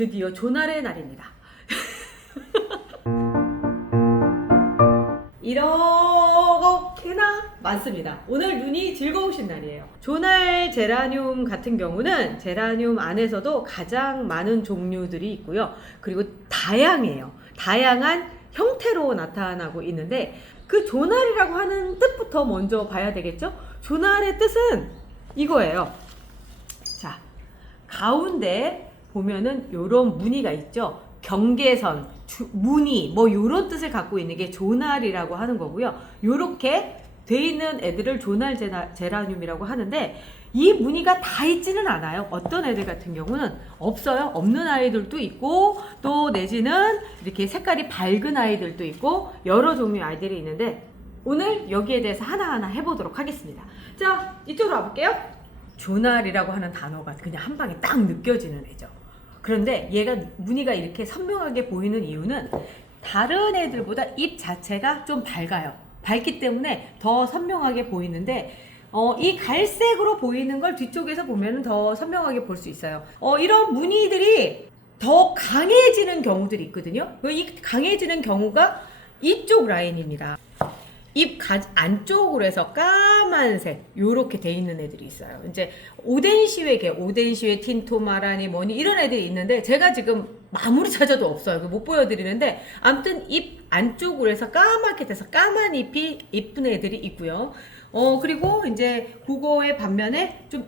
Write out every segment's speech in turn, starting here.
드디어 조날의 날입니다. 이렇게나 많습니다. 오늘 눈이 즐거우신 날이에요. 조날 제라늄 같은 경우는 제라늄 안에서도 가장 많은 종류들이 있고요. 그리고 다양해요. 다양한 형태로 나타나고 있는데 그 조날이라고 하는 뜻부터 먼저 봐야 되겠죠? 조날의 뜻은 이거예요. 자, 가운데 보면은 요런 무늬가 있죠. 경계선, 무늬 뭐 요런 뜻을 갖고 있는 게 조날이라고 하는 거고요. 요렇게 돼 있는 애들을 조날 제라늄이라고 하는데 이 무늬가 다 있지는 않아요. 어떤 애들 같은 경우는 없어요. 없는 아이들도 있고 또 내지는 이렇게 색깔이 밝은 아이들도 있고 여러 종류의 아이들이 있는데 오늘 여기에 대해서 하나하나 해보도록 하겠습니다. 자, 이쪽으로 와볼게요. 조날이라고 하는 단어가 그냥 한 방에 딱 느껴지는 애죠. 그런데 얘가 무늬가 이렇게 선명하게 보이는 이유는 다른 애들보다 잎 자체가 좀 밝아요. 밝기 때문에 더 선명하게 보이는데 이 갈색으로 보이는 걸 뒤쪽에서 보면 더 선명하게 볼 수 있어요. 이런 무늬들이 더 강해지는 경우들이 있거든요. 이 강해지는 경우가 이쪽 라인입니다. 잎 안쪽으로 해서 까만색 요렇게 돼 있는 애들이 있어요. 이제 오덴시웨 틴토마라니 뭐니 이런 애들이 있는데 제가 지금 마무리 찾아도 없어요. 못 보여드리는데 아무튼 잎 안쪽으로 해서 까맣게 돼서 까만 잎이 예쁜 애들이 있고요. 그리고 이제 그거의 반면에 좀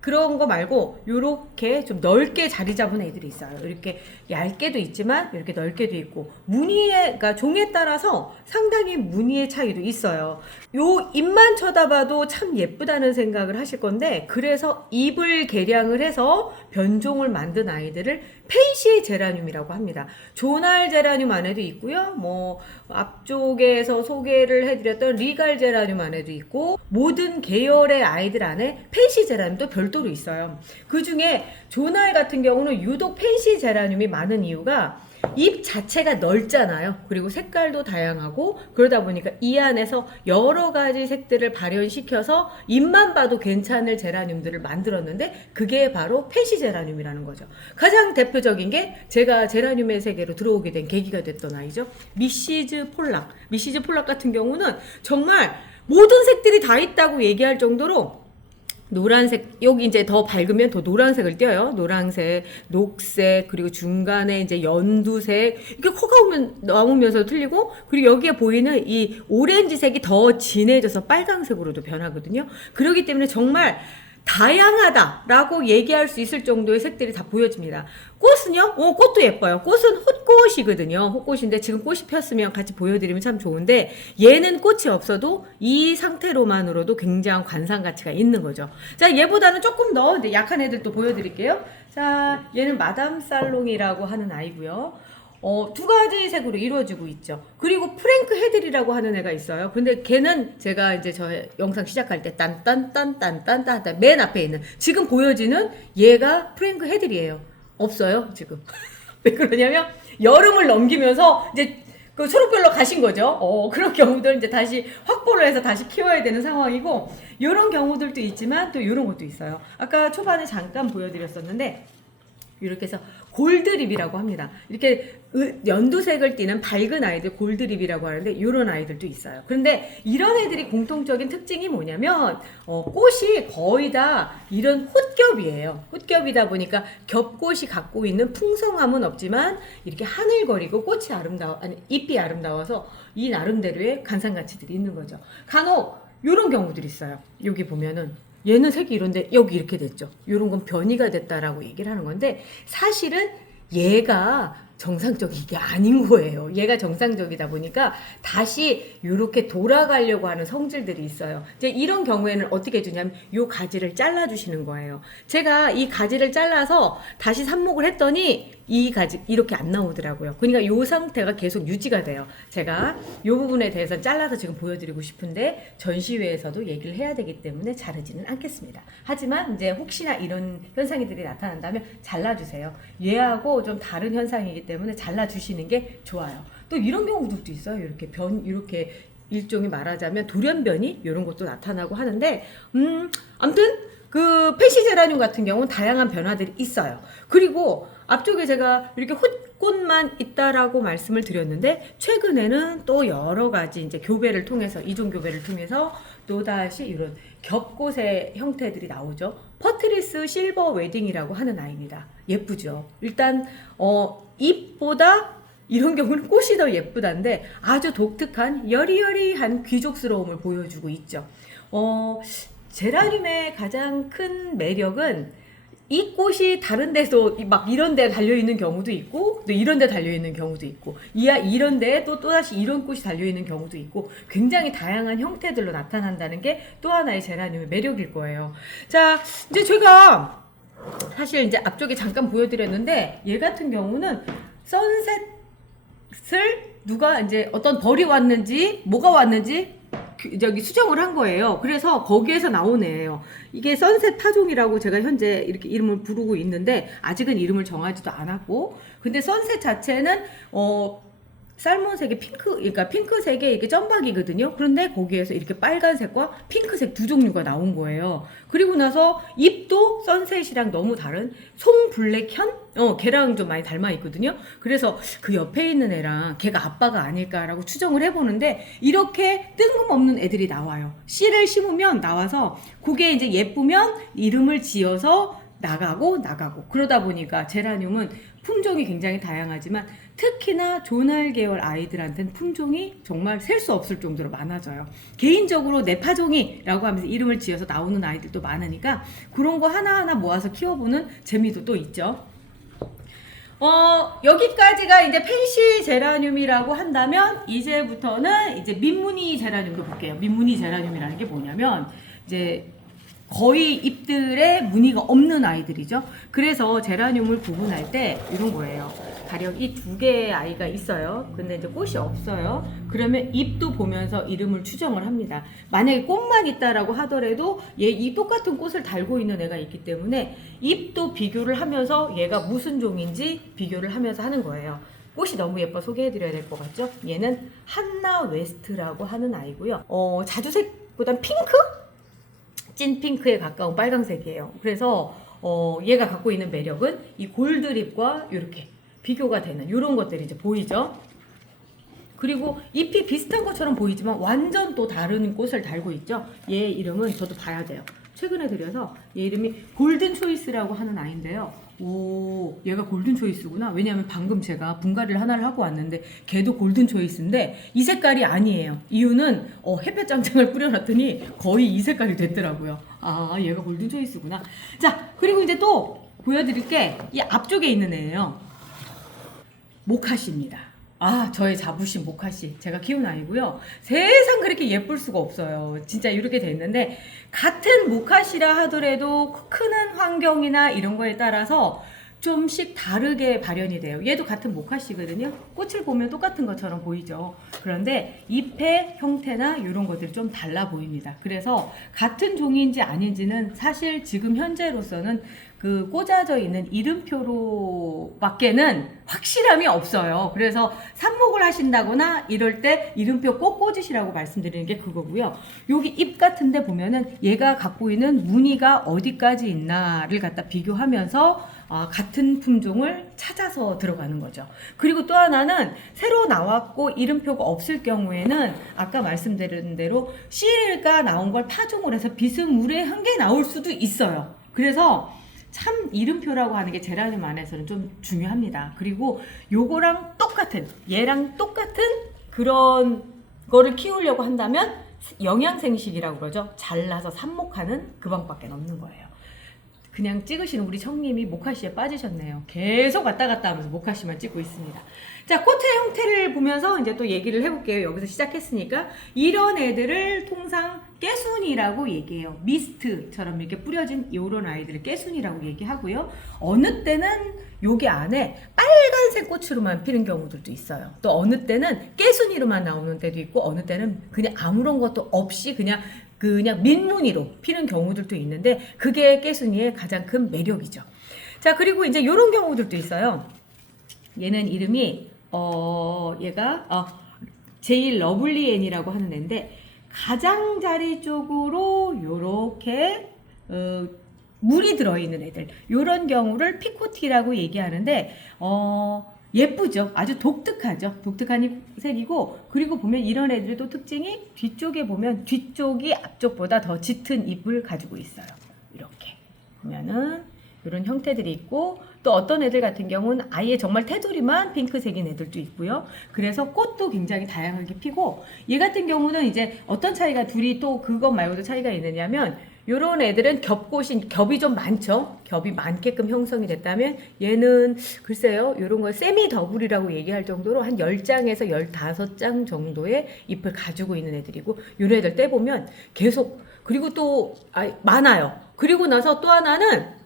그런 거 말고 요렇게 좀 넓게 자리 잡은 애들이 있어요. 이렇게 얇게도 있지만 이렇게 넓게도 있고 그러니까 종에 따라서 상당히 무늬의 차이도 있어요. 요 잎만 쳐다봐도 참 예쁘다는 생각을 하실 건데 그래서 잎을 개량을 해서 변종을 만든 아이들을 펜시 제라늄이라고 합니다. 조날 제라늄 안에도 있고요. 뭐 앞쪽에서 소개를 해드렸던 리갈 제라늄 안에도 있고 모든 계열의 아이들 안에 펜시 제라늄도 별도로 있어요. 그 중에 조날 같은 경우는 유독 펜시 제라늄이 많은 이유가 잎 자체가 넓잖아요. 그리고 색깔도 다양하고 그러다 보니까 이 안에서 여러 가지 색들을 발현시켜서 잎만 봐도 괜찮을 제라늄들을 만들었는데 그게 바로 펜시 제라늄이라는 거죠. 가장 대표적인 게 제가 제라늄의 세계로 들어오게 된 계기가 됐던 아이죠. 미시즈 폴락. 미시즈 폴락 같은 경우는 정말 모든 색들이 다 있다고 얘기할 정도로 노란색, 여기 이제 더 밝으면 더 노란색을 띄어요. 노란색, 녹색, 그리고 중간에 이제 연두색, 이렇게 커가 나오면서 틀리고, 그리고 여기에 보이는 이 오렌지색이 더 진해져서 빨강색으로도 변하거든요. 그렇기 때문에 정말 다양하다라고 얘기할 수 있을 정도의 색들이 다 보여집니다. 꽃은요? 꽃도 예뻐요. 꽃은 헛꽃이거든요. 헛꽃인데 지금 꽃이 폈으면 같이 보여드리면 참 좋은데 얘는 꽃이 없어도 이 상태로만으로도 굉장한 관상 가치가 있는 거죠. 자, 얘보다는 조금 더 약한 애들도 보여드릴게요. 자, 얘는 마담 살롱이라고 하는 아이고요. 두 가지 색으로 이루어지고 있죠. 그리고 프랭크 헤들이라고 하는 애가 있어요. 근데 걔는 제가 이제 저 영상 시작할 때 딴딴딴딴딴딴 맨 앞에 있는 지금 보여지는 얘가 프랭크 헤들이에요. 없어요, 지금. 왜 그러냐면 여름을 넘기면서 이제 그 초록별로 가신 거죠. 그런 경우들 이제 다시 확보를 해서 다시 키워야 되는 상황이고 이런 경우들도 있지만 또 이런 것도 있어요. 아까 초반에 잠깐 보여드렸었는데 이렇게 해서 골드립이라고 합니다. 이렇게 연두색을 띠는 밝은 아이들 골드립이라고 하는데 이런 아이들도 있어요. 그런데 이런 애들이 공통적인 특징이 뭐냐면 꽃이 거의 다 이런 헛겹이에요. 헛겹이다 보니까 겹꽃이 갖고 있는 풍성함은 없지만 이렇게 하늘거리고 꽃이 잎이 아름다워서 이 나름대로의 관상가치들이 있는 거죠. 간혹 이런 경우들이 있어요. 여기 보면은 얘는 색이 이런데 여기 이렇게 됐죠. 이런 건 변이가 됐다라고 얘기를 하는 건데 사실은 얘가 정상적인 게 아닌 거예요. 얘가 정상적이다 보니까 다시 이렇게 돌아가려고 하는 성질들이 있어요. 이제 이런 경우에는 어떻게 해주냐면 이 가지를 잘라주시는 거예요. 제가 이 가지를 잘라서 다시 삽목을 했더니 이 가지 이렇게 안 나오더라고요. 그러니까 이 상태가 계속 유지가 돼요. 제가 이 부분에 대해서 잘라서 지금 보여드리고 싶은데 전시회에서도 얘기를 해야 되기 때문에 자르지는 않겠습니다. 하지만 이제 혹시나 이런 현상들이 나타난다면 잘라주세요. 얘하고 좀 다른 현상이기 때문에 잘라주시는 게 좋아요. 또 이런 경우들도 있어요. 이렇게 일종의 말하자면 돌연변이 이런 것도 나타나고 하는데 아무튼 그 펜시 제라늄 같은 경우는 다양한 변화들이 있어요. 그리고 앞쪽에 제가 이렇게 훗꽃만 있다라고 말씀을 드렸는데 최근에는 또 여러 가지 이제 교배를 통해서 이종 교배를 통해서 또 다시 이런 겹꽃의 형태들이 나오죠. 퍼트리스 실버 웨딩이라고 하는 아이입니다. 예쁘죠. 일단 잎보다 이런 경우는 꽃이 더 예쁘다는데 아주 독특한 여리여리한 귀족스러움을 보여주고 있죠. 제라늄의 가장 큰 매력은 이 꽃이 다른 데서 막 이런 데 달려있는 경우도 있고 또 이런 데 달려있는 경우도 있고 이런 데에 또다시 이런 꽃이 달려있는 경우도 있고 굉장히 다양한 형태들로 나타난다는 게 또 하나의 제라늄의 매력일 거예요. 자, 이제 제가 사실 이제 앞쪽에 잠깐 보여드렸는데 얘 같은 경우는 선셋을 누가 이제 어떤 벌이 왔는지 뭐가 왔는지 저기 수정을 한 거예요. 그래서 거기에서 나온 애예요. 이게 선셋 타종이라고 제가 현재 이렇게 이름을 부르고 있는데 아직은 이름을 정하지도 않았고, 근데 선셋 자체는 살몬색의 그러니까 핑크색의 이게 점박이거든요. 그런데 거기에서 이렇게 빨간색과 핑크색 두 종류가 나온 거예요. 그리고 나서 잎도 선셋이랑 너무 다른 송블랙현? 걔랑 좀 많이 닮아 있거든요. 그래서 그 옆에 있는 애랑 걔가 아빠가 아닐까라고 추정을 해보는데 이렇게 뜬금없는 애들이 나와요. 씨를 심으면 나와서 그게 이제 예쁘면 이름을 지어서 나가고 그러다 보니까 제라늄은 품종이 굉장히 다양하지만 특히나 조날 계열 아이들한테는 품종이 정말 셀 수 없을 정도로 많아져요. 개인적으로 내 파종이라고 하면서 이름을 지어서 나오는 아이들도 많으니까 그런 거 하나하나 모아서 키워보는 재미도 또 있죠. 여기까지가 이제 펜시 제라늄이라고 한다면 이제부터는 이제 민무늬 제라늄도 볼게요. 민무늬 제라늄이라는 게 뭐냐면 이제 거의 잎들에 무늬가 없는 아이들이죠. 그래서 제라늄을 구분할 때 이런 거예요. 가령 이 두 개의 아이가 있어요. 근데 이제 꽃이 없어요. 그러면 잎도 보면서 이름을 추정을 합니다. 만약에 꽃만 있다라고 하더라도 이 똑같은 꽃을 달고 있는 애가 있기 때문에 잎도 비교를 하면서 얘가 무슨 종인지 비교를 하면서 하는 거예요. 꽃이 너무 예뻐 소개해드려야 될 것 같죠? 얘는 한나 웨스트라고 하는 아이고요. 자주색보단 핑크? 찐 핑크에 가까운 빨강색이에요. 그래서 얘가 갖고 있는 매력은 이 골드립과 이렇게 비교가 되는 이런 것들이 이제 보이죠. 그리고 잎이 비슷한 것처럼 보이지만 완전 또 다른 꽃을 달고 있죠. 얘 이름은 저도 봐야 돼요. 최근에 들여서 얘 이름이 골든 초이스라고 하는 아이인데요. 오, 얘가 골든 초이스구나. 왜냐하면 방금 제가 분갈이를 하나를 하고 왔는데 걔도 골든 초이스인데 이 색깔이 아니에요. 이유는 햇볕 장장을 뿌려놨더니 거의 이 색깔이 됐더라고요. 아, 얘가 골든 초이스구나. 자, 그리고 이제 또 보여드릴 게 이 앞쪽에 있는 애예요. 모카시입니다. 아, 저의 자부심 모카시. 제가 키운 아이고요. 세상 그렇게 예쁠 수가 없어요. 진짜 이렇게 됐는데 같은 모카시라 하더라도 크는 환경이나 이런 거에 따라서 좀씩 다르게 발현이 돼요. 얘도 같은 모카시거든요. 꽃을 보면 똑같은 것처럼 보이죠. 그런데 잎의 형태나 이런 것들이 좀 달라 보입니다. 그래서 같은 종인지 아닌지는 사실 지금 현재로서는 그 꽂아져 있는 이름표로밖에는 확실함이 없어요. 그래서 삽목을 하신다거나 이럴 때 이름표 꼭 꽂으시라고 말씀드리는 게 그거고요. 여기 잎 같은데 보면은 얘가 갖고 있는 무늬가 어디까지 있나를 갖다 비교하면서 같은 품종을 찾아서 들어가는 거죠. 그리고 또 하나는 새로 나왔고 이름표가 없을 경우에는 아까 말씀드린 대로 씨가 나온 걸 파종을 해서 비스무리한 게 나올 수도 있어요. 그래서 참 이름표라고 하는 게 제라늄 안에서는 좀 중요합니다. 그리고 요거랑 똑같은 얘랑 똑같은 그런 거를 키우려고 한다면 영양생식이라고 그러죠. 잘라서 삽목하는 그 방법밖에 없는 거예요. 그냥 찍으시는 우리 청님이 모카시에 빠지셨네요. 계속 왔다 갔다 하면서 모카시만 찍고 있습니다. 자, 꽃의 형태를 보면서 이제 또 얘기를 해볼게요. 여기서 시작했으니까. 이런 애들을 통상 깨순이라고 얘기해요. 미스트처럼 이렇게 뿌려진 이런 아이들을 깨순이라고 얘기하고요. 어느 때는 여기 안에 빨간색 꽃으로만 피는 경우들도 있어요. 또 어느 때는 깨순이로만 나오는 때도 있고 어느 때는 그냥 아무런 것도 없이 그냥 민무늬로 피는 경우들도 있는데 그게 깨순이의 가장 큰 매력이죠. 자, 그리고 이제 이런 경우들도 있어요. 얘는 이름이 얘가 제일 러블리앤이라고 하는 애인데 가장자리 쪽으로 요렇게 물이 들어있는 애들, 이런 경우를 피코티라고 얘기하는데 예쁘죠. 아주 독특하죠. 독특한 색이고, 그리고 보면 이런 애들의 또 특징이 뒤쪽에 보면 뒤쪽이 앞쪽보다 더 짙은 잎을 가지고 있어요. 이렇게 보면은 이런 형태들이 있고, 또 어떤 애들 같은 경우는 아예 정말 테두리만 핑크색인 애들도 있고요. 그래서 꽃도 굉장히 다양하게 피고, 얘 같은 경우는 이제 어떤 차이가, 둘이 또 그것 말고도 차이가 있느냐면, 요런 애들은 겹이 좀 많죠. 겹이 많게끔 형성이 됐다면, 얘는 글쎄요, 요런 걸 세미 더블이라고 얘기할 정도로 한 10장에서 15장 정도의 잎을 가지고 있는 애들이고, 요런 애들 떼보면 계속, 그리고 또 많아요. 그리고 나서 또 하나는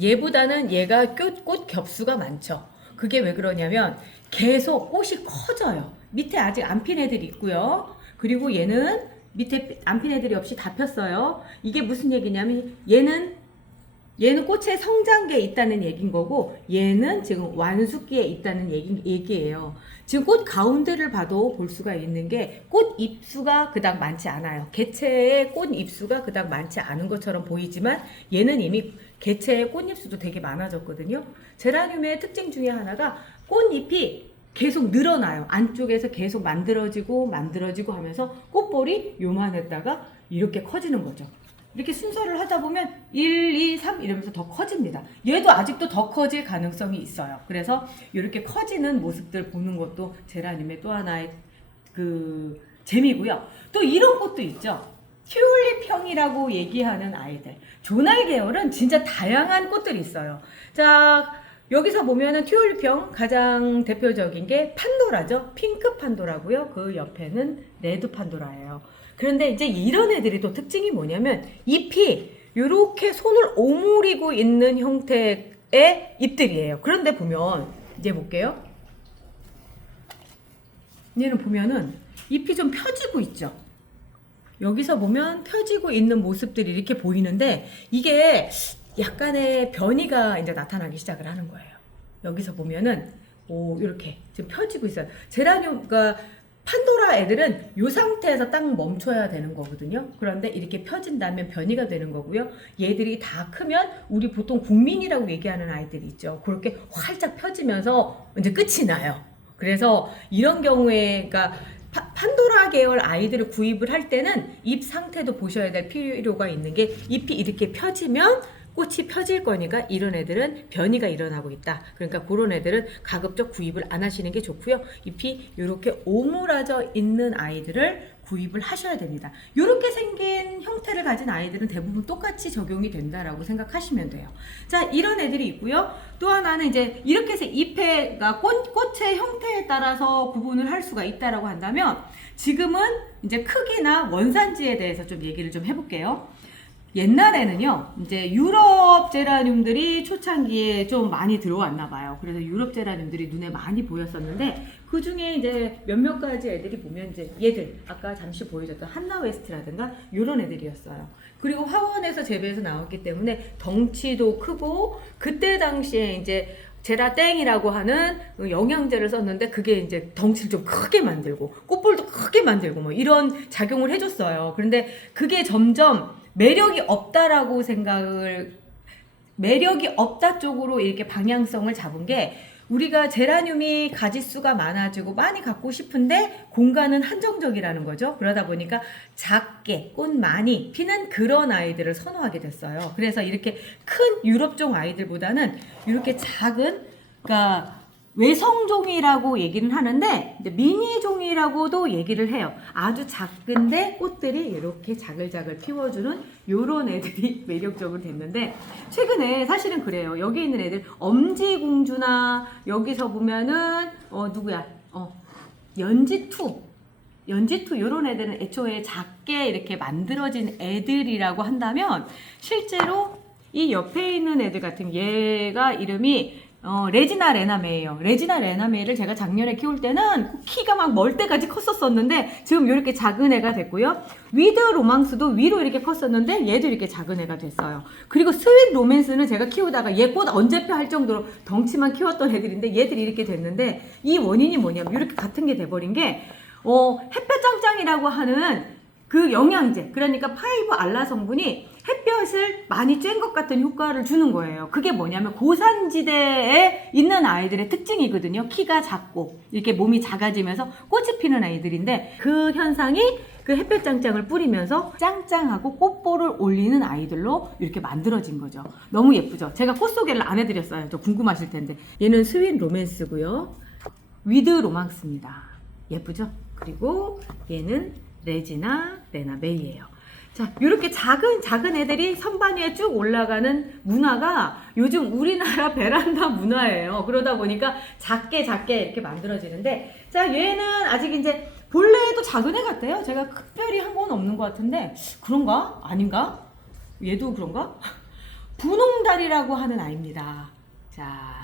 얘보다는 얘가 꽃 겹수가 많죠. 그게 왜 그러냐면 계속 꽃이 커져요. 밑에 아직 안 핀 애들이 있고요. 그리고 얘는 밑에 안 핀 애들이 없이 다 폈어요. 이게 무슨 얘기냐면 얘는 꽃의 성장기에 있다는 얘기인 거고, 얘는 지금 완숙기에 있다는 얘기예요. 지금 꽃 가운데를 봐도 볼 수가 있는 게 꽃 잎수가 그닥 많지 않아요. 개체의 꽃 잎수가 그닥 많지 않은 것처럼 보이지만 얘는 이미 개체의 꽃잎수도 되게 많아졌거든요. 제라늄의 특징 중에 하나가 꽃잎이 계속 늘어나요. 안쪽에서 계속 만들어지고 하면서 꽃볼이 요만했다가 이렇게 커지는 거죠. 이렇게 순서를 하다 보면 1, 2, 3 이러면서 더 커집니다. 얘도 아직도 더 커질 가능성이 있어요. 그래서 이렇게 커지는 모습들 보는 것도 제라늄의 또 하나의 그 재미고요. 또 이런 꽃도 있죠. 튤립형이라고 얘기하는 아이들. 조날 계열은 진짜 다양한 꽃들이 있어요. 자, 여기서 보면은 튤립형 가장 대표적인 게 판도라죠. 핑크 판도라고요. 그 옆에는 레드 판도라예요. 그런데 이제 이런 애들이 또 특징이 뭐냐면 잎이 이렇게 손을 오므리고 있는 형태의 잎들이에요. 그런데 보면 이제 볼게요. 얘는 보면은 잎이 좀 펴지고 있죠. 여기서 보면 펴지고 있는 모습들이 이렇게 보이는데 이게 약간의 변이가 이제 나타나기 시작을 하는 거예요. 여기서 보면은 이렇게 지금 펴지고 있어요. 제라늄, 그러니까 판도라 애들은 이 상태에서 딱 멈춰야 되는 거거든요. 그런데 이렇게 펴진다면 변이가 되는 거고요. 얘들이 다 크면 우리 보통 국민이라고 얘기하는 아이들이 있죠. 그렇게 활짝 펴지면서 이제 끝이 나요. 그래서 이런 경우에, 그러니까 판도라 계열 아이들을 구입을 할 때는 잎 상태도 보셔야 될 필요가 있는 게, 잎이 이렇게 펴지면 꽃이 펴질 거니까 이런 애들은 변이가 일어나고 있다. 그러니까 그런 애들은 가급적 구입을 안 하시는 게 좋고요. 잎이 이렇게 오므라져 있는 아이들을 구입을 하셔야 됩니다. 이렇게 생긴 형태를 가진 아이들은 대부분 똑같이 적용이 된다라고 생각하시면 돼요. 자, 이런 애들이 있고요. 또 하나는 이제 이렇게 해서 잎의, 그러니까 꽃의 형태에 따라서 구분을 할 수가 있다라고 한다면, 지금은 이제 크기나 원산지에 대해서 좀 얘기를 좀 해볼게요. 옛날에는요, 이제 유럽 제라늄들이 초창기에 좀 많이 들어왔나 봐요. 그래서 유럽 제라늄들이 눈에 많이 보였었는데, 그 중에 이제 몇몇 가지 애들이 보면 이제 얘들, 아까 잠시 보여줬던 한나 웨스트라든가 이런 애들이었어요. 그리고 화원에서 재배해서 나왔기 때문에 덩치도 크고, 그때 당시에 이제 제라땡이라고 하는 영양제를 썼는데 그게 이제 덩치를 좀 크게 만들고 꽃볼도 크게 만들고 뭐 이런 작용을 해줬어요. 그런데 그게 점점 매력이 없다라고 매력이 없다 쪽으로 이렇게 방향성을 잡은 게, 우리가 제라늄이 가지수가 많아지고 많이 갖고 싶은데 공간은 한정적이라는 거죠. 그러다 보니까 작게 꽃 많이 피는 그런 아이들을 선호하게 됐어요. 그래서 이렇게 큰 유럽종 아이들보다는 이렇게 작은, 그러니까 외성종이라고 얘기는 하는데 이제 미니종이라고도 얘기를 해요. 아주 작은데 꽃들이 이렇게 자글자글 피워주는 요런 애들이 매력적으로 됐는데, 최근에 사실은 그래요. 여기 있는 애들 엄지공주나 여기서 보면은 누구야? 연지투 요런 애들은 애초에 작게 이렇게 만들어진 애들이라고 한다면, 실제로 이 옆에 있는 애들 같은, 얘가 이름이 레지나 레나메예요. 레지나 레나메를 제가 작년에 키울 때는 키가 막 멀 때까지 컸었는데 지금 이렇게 작은 애가 됐고요. 위드 로망스도 위로 이렇게 컸었는데 얘도 이렇게 작은 애가 됐어요. 그리고 스윗 로맨스는 제가 키우다가 얘 꽃 언제 펴 할 정도로 덩치만 키웠던 애들인데 얘들이 이렇게 됐는데, 이 원인이 뭐냐면 이렇게 같은 게 돼버린 게, 햇볕 짱짱이라고 하는 그 영양제, 그러니까 파이브 알라 성분이 햇볕을 많이 쬐는 것 같은 효과를 주는 거예요. 그게 뭐냐면 고산지대에 있는 아이들의 특징이거든요. 키가 작고 이렇게 몸이 작아지면서 꽃이 피는 아이들인데 그 현상이 그 햇볕 짱짱을 뿌리면서 짱짱하고 꽃볼을 올리는 아이들로 이렇게 만들어진 거죠. 너무 예쁘죠? 제가 꽃 소개를 안 해드렸어요. 저 궁금하실 텐데. 얘는 스윗 로맨스고요. 위드 로망스입니다. 예쁘죠? 그리고 얘는 레지나 레나 메이예요. 자, 이렇게 작은 애들이 선반 위에 쭉 올라가는 문화가 요즘 우리나라 베란다 문화예요. 그러다 보니까 작게 이렇게 만들어지는데, 자, 얘는 아직 이제 본래도 작은 애 같아요. 제가 특별히 한 건 없는 것 같은데, 그런가? 아닌가? 얘도 그런가? 분홍다리라고 하는 아이입니다. 자,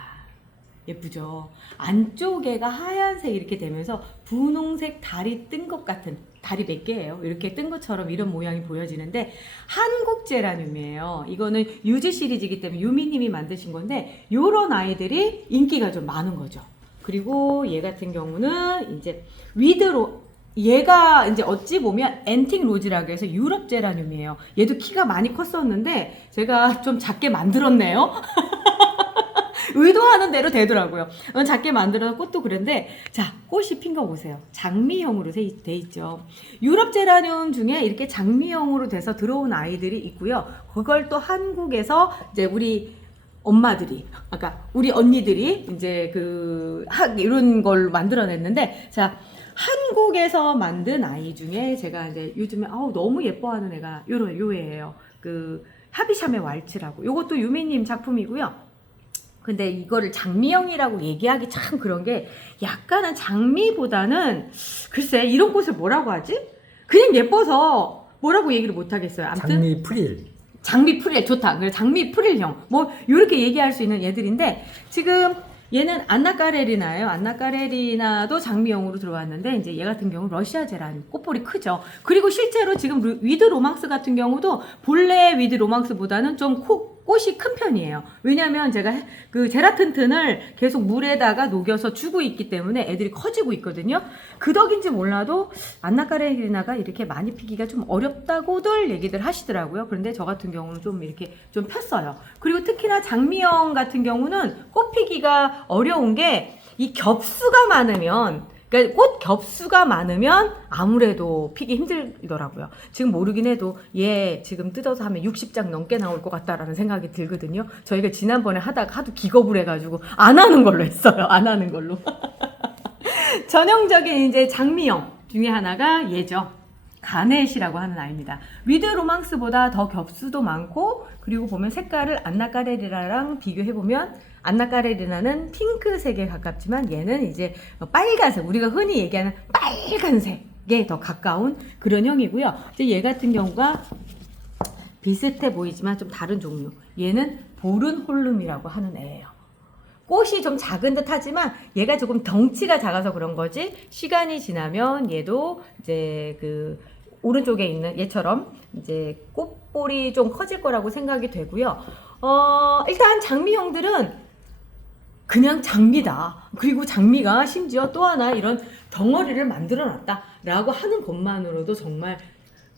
예쁘죠? 안쪽에가 하얀색 이렇게 되면서 분홍색 달이 뜬 것 같은, 달이 몇 개예요. 이렇게 뜬 것처럼 이런 모양이 보여지는데 한국 제라늄이에요. 이거는 유지 시리즈이기 때문에 유미님이 만드신 건데 요런 아이들이 인기가 좀 많은 거죠. 그리고 얘 같은 경우는 이제 위드로, 얘가 이제 어찌 보면 앤틱 로즈라고 해서 유럽 제라늄이에요. 얘도 키가 많이 컸었는데 제가 좀 작게 만들었네요. 의도하는 대로 되더라고요. 작게 만들어서 꽃도 그런데, 자, 꽃이 핀 거 보세요. 장미형으로 돼 있죠. 유럽 제라늄 중에 이렇게 장미형으로 돼서 들어온 아이들이 있고요. 그걸 또 한국에서 이제 우리 엄마들이, 아까 우리 언니들이 이제 이런 걸 만들어냈는데, 자, 한국에서 만든 아이 중에 제가 이제 요즘에 너무 예뻐하는 애가 요 애예요. 하비샴의 왈츠라고. 요것도 유미님 작품이고요. 근데 이거를 장미형이라고 얘기하기 참 그런 게, 약간은 장미보다는 글쎄 이런 꽃을 뭐라고 하지? 그냥 예뻐서 뭐라고 얘기를 못 하겠어요. 아무튼 장미 프릴. 장미 프릴 좋다. 그래, 장미 프릴형 뭐 이렇게 얘기할 수 있는 얘들인데, 지금 얘는 안나 까레리나예요. 안나 까레리나도 장미형으로 들어왔는데, 이제 얘 같은 경우 러시아 제라늄, 꽃볼이 크죠. 그리고 실제로 지금 위드 로망스 같은 경우도 본래 위드 로망스보다는 좀 꽃이 큰 편이에요. 왜냐면 제가 그 제라튼튼을 계속 물에다가 녹여서 주고 있기 때문에 애들이 커지고 있거든요. 그 덕인지 몰라도 안나 까레리나가 이렇게 많이 피기가 좀 어렵다고들 얘기들 하시더라고요. 그런데 저 같은 경우는 좀 이렇게 좀 폈어요. 그리고 특히나 장미형 같은 경우는 꽃 피기가 어려운 게, 이 겹수가 많으면, 그러니까 꽃 겹수가 많으면 아무래도 피기 힘들더라고요. 지금 모르긴 해도 얘 지금 뜯어서 하면 60장 넘게 나올 것 같다라는 생각이 들거든요. 저희가 지난번에 하다가 하도 기겁을 해가지고 안 하는 걸로 했어요. 안 하는 걸로. 전형적인 이제 장미형 중에 하나가 얘죠. 가넷이라고 하는 아이입니다. 위드 로망스보다 더 겹수도 많고, 그리고 보면 색깔을 안나 까레리나랑 비교해보면 안나 까레리나는 핑크색에 가깝지만 얘는 이제 빨간색, 우리가 흔히 얘기하는 빨간색에 더 가까운 그런 형이고요. 이제 얘 같은 경우가 비슷해 보이지만 좀 다른 종류. 얘는 보른홀름이라고 하는 애예요. 꽃이 좀 작은 듯 하지만 얘가 조금 덩치가 작아서 그런 거지, 시간이 지나면 얘도 이제 오른쪽에 있는 얘처럼 이제 꽃볼이 좀 커질 거라고 생각이 되고요. 일단 장미형들은 그냥 장미다. 그리고 장미가 심지어 또 하나 이런 덩어리를 만들어 놨다 라고 하는 것만으로도 정말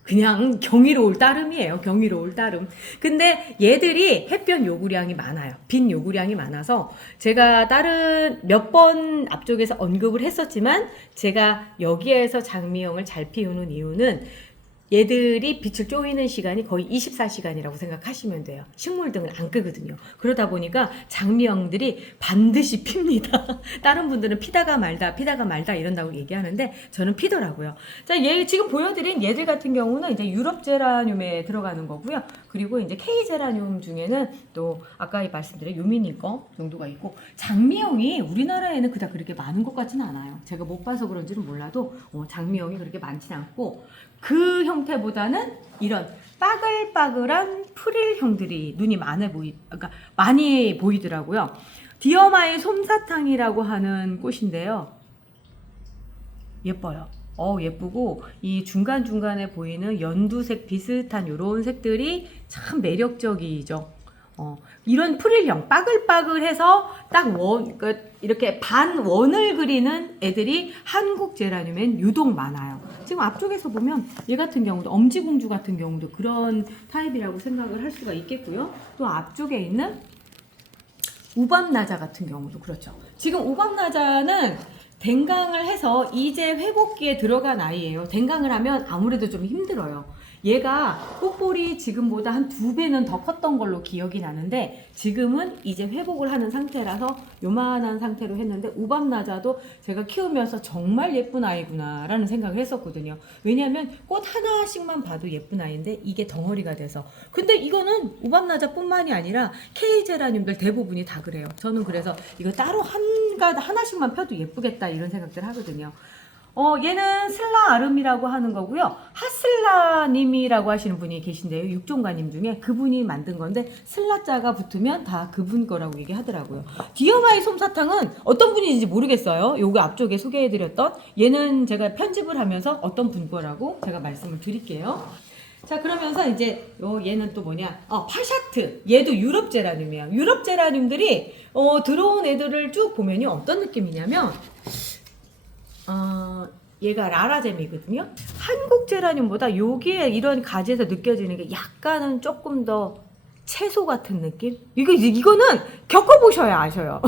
그냥 경이로울 따름이에요. 경이로울 따름. 근데 얘들이 햇볕 요구량이 많아요. 빛 요구량이 많아서 제가 다른 몇 번 앞쪽에서 언급을 했었지만, 제가 여기에서 장미형을 잘 피우는 이유는 얘들이 빛을 쪼이는 시간이 거의 24시간이라고 생각하시면 돼요. 식물등을 안 끄거든요. 그러다 보니까 장미형들이 반드시 핍니다. 다른 분들은 피다가 말다 이런다고 얘기하는데 저는 피더라고요. 자, 얘 지금 보여드린 얘들 같은 경우는 이제 유럽 제라늄에 들어가는 거고요. 그리고 이제 K 제라늄 중에는 또 아까 말씀드린 유미님 거 정도가 있고, 장미형이 우리나라에는 그닥 그렇게 많은 것 같지는 않아요. 제가 못 봐서 그런지는 몰라도 장미형이 그렇게 많지는 않고, 그 형태보다는 이런 빠글빠글한 프릴형들이 눈이 그러니까 많이 보이더라고요. 디어마이 솜사탕이라고 하는 꽃인데요. 예뻐요. 예쁘고, 이 중간중간에 보이는 연두색 비슷한 이런 색들이 참 매력적이죠. 이런 프릴형, 빠글빠글해서 딱 이렇게 반원을 그리는 애들이 한국 제라늄엔 유독 많아요. 지금 앞쪽에서 보면 얘 같은 경우도 엄지공주 같은 경우도 그런 타입이라고 생각을 할 수가 있겠고요. 또 앞쪽에 있는 우밤나자 같은 경우도 그렇죠. 지금 우밤나자는 댕강을 해서 이제 회복기에 들어간 아이예요. 댕강을 하면 아무래도 좀 힘들어요. 얘가 꽃볼이 지금보다 한 2배는 더 컸던 걸로 기억이 나는데 지금은 이제 회복을 하는 상태라서 요만한 상태로 했는데 우밤나자도 제가 키우면서 정말 예쁜 아이구나 라는 생각을 했었거든요. 왜냐하면 꽃 하나씩만 봐도 예쁜 아이인데 이게 덩어리가 돼서. 근데 이거는 우밤나자 뿐만이 아니라 K제라늄들 대부분이 다 그래요. 저는 그래서 이거 따로 하나씩만 펴도 예쁘겠다 이런 생각들 하거든요. 얘는 슬라 아름이라고 하는 거고요. 하슬라님이라고 하시는 분이 계신데요. 육종가님 중에 그분이 만든 건데 슬라자가 붙으면 다 그분 거라고 얘기하더라고요. 디어마이 솜사탕은 어떤 분인지 모르겠어요. 요거 앞쪽에 소개해드렸던 얘는 제가 편집을 하면서 어떤 분 거라고 제가 말씀을 드릴게요. 자, 그러면서 이제 얘는 또 뭐냐? 파샤트. 얘도 유럽 제라늄이에요. 유럽 제라늄들이 들어온 애들을 쭉 보면요. 어떤 느낌이냐면 얘가 라라잼이거든요. 한국 제라늄보다 여기에 이런 가지에서 느껴지는 게 약간은 조금 더 채소 같은 느낌? 이거는 겪어보셔야 아셔요.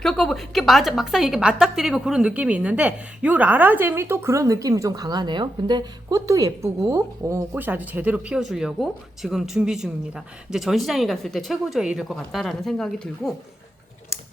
이렇게 막상 이렇게 맞닥뜨리면 그런 느낌이 있는데, 요 라라잼이 또 그런 느낌이 좀 강하네요. 근데 꽃도 예쁘고, 꽃이 아주 제대로 피워주려고 지금 준비 중입니다. 이제 전시장에 갔을 때 최고조에 이를 것 같다라는 생각이 들고,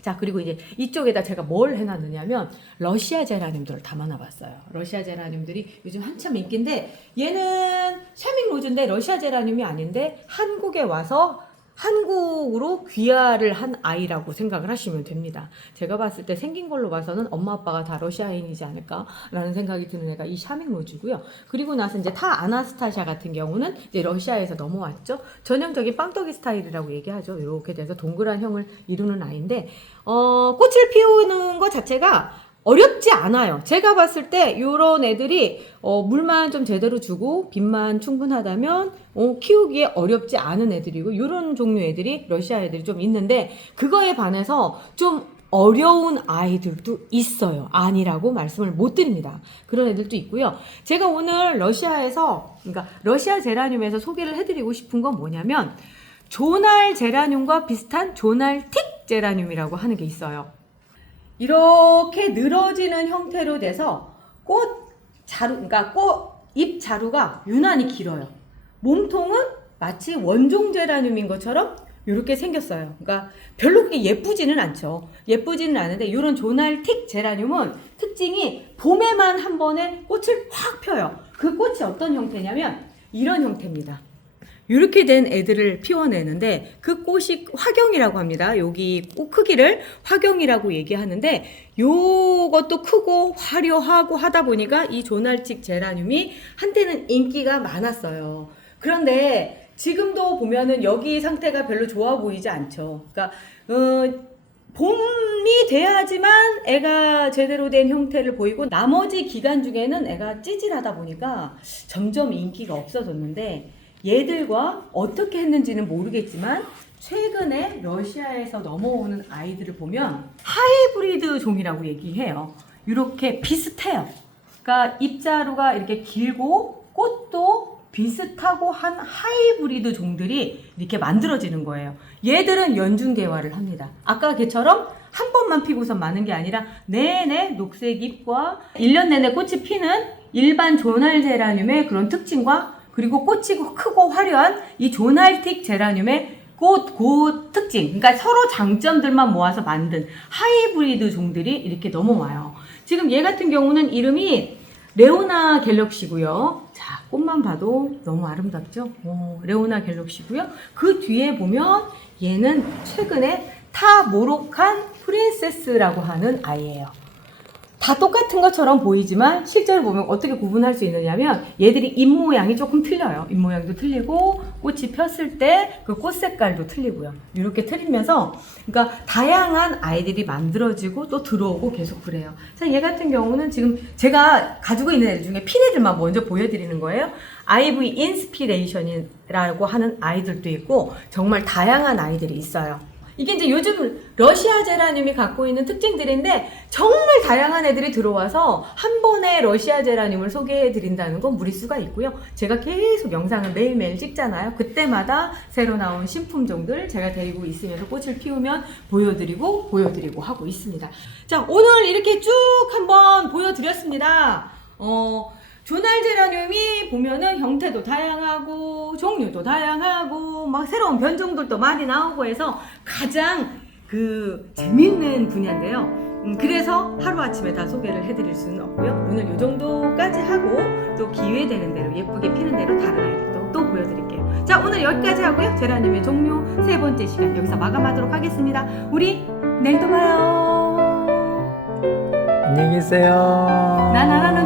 자, 그리고 이제 이쪽에다 제가 뭘 해놨느냐면 러시아 제라늄들을 담아놔봤어요. 러시아 제라늄들이 요즘 한참 인기인데 얘는 샤밍 로즈인데 러시아 제라늄이 아닌데 한국에 와서 한국으로 귀화를 한 아이라고 생각을 하시면 됩니다. 제가 봤을 때 생긴 걸로 봐서는 엄마 아빠가 다 러시아인이지 않을까라는 생각이 드는 애가 이 샤밍 로즈고요. 그리고 나서 이제 타 아나스타샤 같은 경우는 이제 러시아에서 넘어왔죠. 전형적인 빵떡이 스타일이라고 얘기하죠. 이렇게 돼서 동그란 형을 이루는 아이인데 꽃을 피우는 것 자체가 어렵지 않아요. 제가 봤을 때 이런 애들이 물만 좀 제대로 주고 빛만 충분하다면 키우기에 어렵지 않은 애들이고, 이런 종류 애들이 러시아 애들이 좀 있는데 그거에 반해서 좀 어려운 아이들도 있어요. 아니라고 말씀을 못 드립니다. 그런 애들도 있고요. 제가 오늘 그러니까 러시아 제라늄에서 소개를 해드리고 싶은 건 뭐냐면 조날 제라늄과 비슷한 조날 틱 제라늄이라고 하는 게 있어요. 이렇게 늘어지는 형태로 돼서 그러니까 잎 자루가 유난히 길어요. 몸통은 마치 원종 제라늄인 것처럼 이렇게 생겼어요. 그러니까 별로 그렇게 예쁘지는 않죠. 예쁘지는 않은데 이런 조날틱 제라늄은 특징이 봄에만 한 번에 꽃을 확 펴요. 그 꽃이 어떤 형태냐면 이런 형태입니다. 이렇게 된 애들을 피워내는데 그 꽃이 화경이라고 합니다. 여기 꽃 크기를 화경이라고 얘기하는데 요것도 크고 화려하고 하다 보니까 이 조날틱 제라늄이 한때는 인기가 많았어요. 그런데 지금도 보면은 여기 상태가 별로 좋아 보이지 않죠. 그러니까 봄이 돼야지만 애가 제대로 된 형태를 보이고 나머지 기간 중에는 애가 찌질하다 보니까 점점 인기가 없어졌는데, 얘들과 어떻게 했는지는 모르겠지만 최근에 러시아에서 넘어오는 아이들을 보면 하이브리드 종이라고 얘기해요. 이렇게 비슷해요. 그러니까 잎자루가 이렇게 길고 꽃도 비슷하고 한 하이브리드 종들이 이렇게 만들어지는 거예요. 얘들은 연중 개화를 합니다. 아까 걔처럼 한 번만 피고서 마는 게 아니라 내내 녹색 잎과 1년 내내 꽃이 피는 일반 조날 제라늄의 그런 특징과, 그리고 꽃이 크고 화려한 이 조날틱 제라늄의 그 특징, 그러니까 서로 장점들만 모아서 만든 하이브리드 종들이 이렇게 넘어와요. 지금 얘 같은 경우는 이름이 레오나 갤럭시고요. 자, 꽃만 봐도 너무 아름답죠? 레오나 갤럭시고요. 그 뒤에 보면 얘는 최근에 타 모로칸 프린세스라고 하는 아이예요. 다 똑같은 것처럼 보이지만 실제로 보면 어떻게 구분할 수 있느냐면 얘들이 잎 모양이 조금 틀려요. 잎 모양도 틀리고 꽃이 폈을 때 그 꽃 색깔도 틀리고요. 이렇게 틀리면서 그러니까 다양한 아이들이 만들어지고 또 들어오고 계속 그래요. 자, 얘 같은 경우는 지금 제가 가지고 있는 애들 중에 핀 애들만 먼저 보여드리는 거예요. IV 인스피레이션이라고 하는 아이들도 있고 정말 다양한 아이들이 있어요. 이게 이제 요즘 러시아 제라늄이 갖고 있는 특징들인데 정말 다양한 애들이 들어와서 한 번에 러시아 제라늄을 소개해 드린다는 건 무리수가 있고요. 제가 계속 영상을 매일매일 찍잖아요. 그때마다 새로 나온 신품종들 제가 데리고 있으면서 꽃을 피우면 보여드리고 하고 있습니다. 자, 오늘 이렇게 쭉 한번 보여드렸습니다. 조날 제라늄이 보면은 형태도 다양하고 종류도 다양하고 막 새로운 변종들도 많이 나오고 해서 가장 재밌는 분야인데요. 그래서 하루아침에 다 소개를 해드릴 수는 없고요. 오늘 이 정도까지 하고 또 기회 되는 대로 예쁘게 피는 대로 다른 아이들 또 보여드릴게요. 자, 오늘 여기까지 하고요. 제라늄의 종류 3번째 시간 여기서 마감하도록 하겠습니다. 우리 내일 또 봐요. 안녕히 계세요. 나나나나.